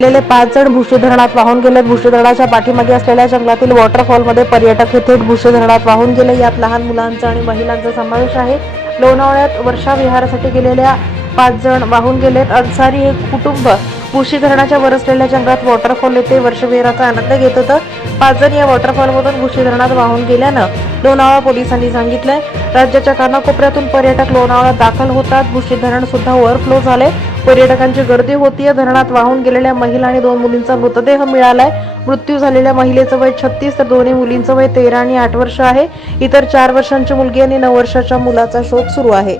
गेलेले पाच जण भुशी धरणात वाहून गेले भुशी धरणाच्या पाठीमागे असलेल्या जंगलातील वॉटरफॉलमध्ये पर्यटक हे थेट भुशी धरणात वाहून गेले. यात लहान मुलांचा आणि महिलांचा समावेश आहे. लोणावळ्यात वर्षा विहारासाठी गेलेल्या पाच जण वाहून गेलेत. अन्सारी हे कुटुंब भुशी धरणाच्या वर असलेल्या जंगलात वॉटरफॉल येथे वर्षविहाराचा आनंद घेत होतं. पाच जण या वॉटरफॉलमधून भुशी धरणात वाहून गेल्यानं लोणावळा पोलिसांनी सांगितलंय. राज्याच्या कानाकोपऱ्यातून पर्यटक लोणावळा दाखल होतात. भुशी धरण सुद्धा ओव्हरफ्लो झाले पर्यटकांची गर्दी होतीये. धरणात वाहून गेलेल्या महिला आणि दोन मुलींचा मृतदेह मिळालाय. मृत्यू झालेल्या महिलेचं वय छत्तीस तर दोन्ही मुलींचं वय तेरा आणि आठ वर्ष आहे. इतर चार वर्षांची मुलगी आणि नऊ वर्षाच्या मुलाचा शोध सुरू आहे.